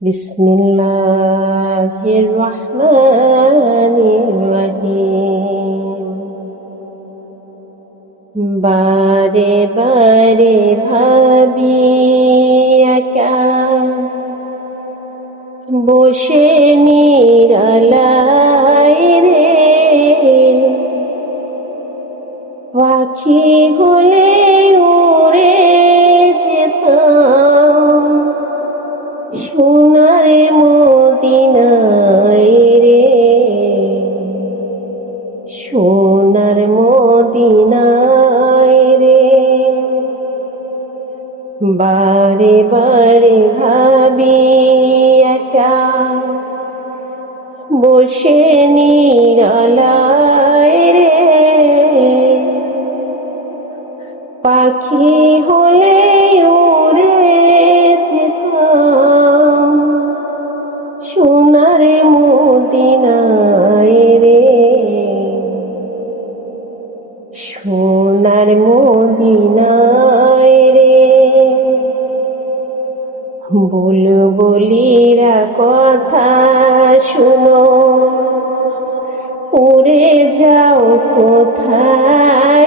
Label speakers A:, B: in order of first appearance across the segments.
A: بسم الله الرحمن الرحيم বারে বারে ভাবি একা বসে নিরালাই রে পাখি হলে উড়ে যেতাম সোনার মদিনায় রে। সোনার মদিনায় রে। বারে বারে ভাবি একা। বসে নিরালায় রে। পাখি হলে উড়ে সোনার মদিনায় রে। সোনার মদিনায় রে। বুলবুলিরা কথা শুনো উড়ে যাও কোথায়?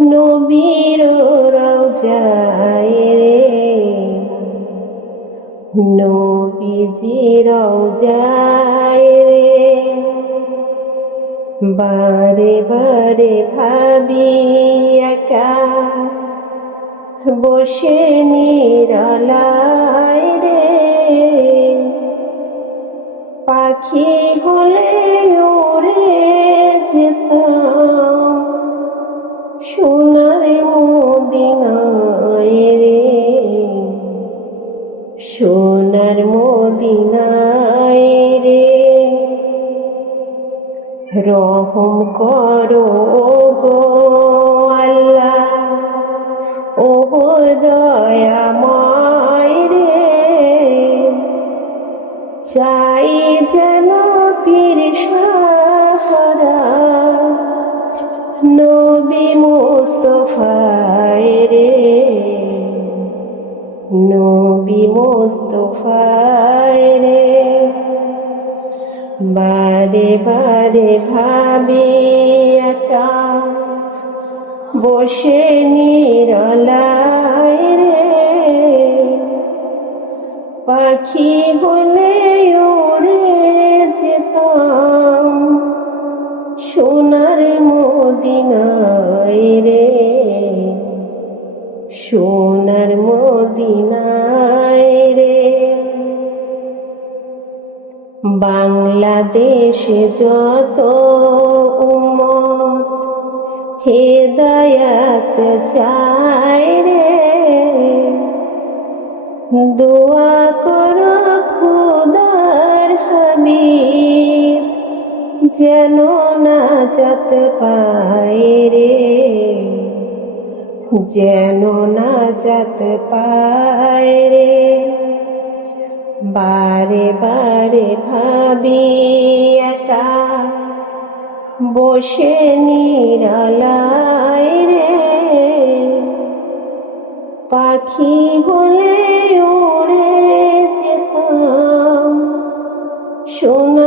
A: নবীর রওজায় রে। নবীজি রওজায় রে। বারে বারে ভাবি একা। বসে নিরালায় রে। পাখি হলে উড়ে যেতাম। সোনার মদিনায় রে। সোনার মদিনায় রে। রহম করো গো আল্লাহ ও দয়াময় রে। চাই যেন পীর সাহারা নবী মুস্তফায় রে। বারে বারে ভাবি একা, বসে নিরলায় রে। পাখি হলে উড়ে যেতাম, সোনার মদিনায় সোনার মদিনায় রে। বাংলাদেশে যত উম্মত হেদায়াত চায় রে, দোয়া কর খোদার হাবিব যেন নাজাত পায় রে। যেন নাজাত পায় রে। বারে বারে ভাবি একা, বসে নিরালায় রে। পাখি বলে উড়ে যেতাম সোনার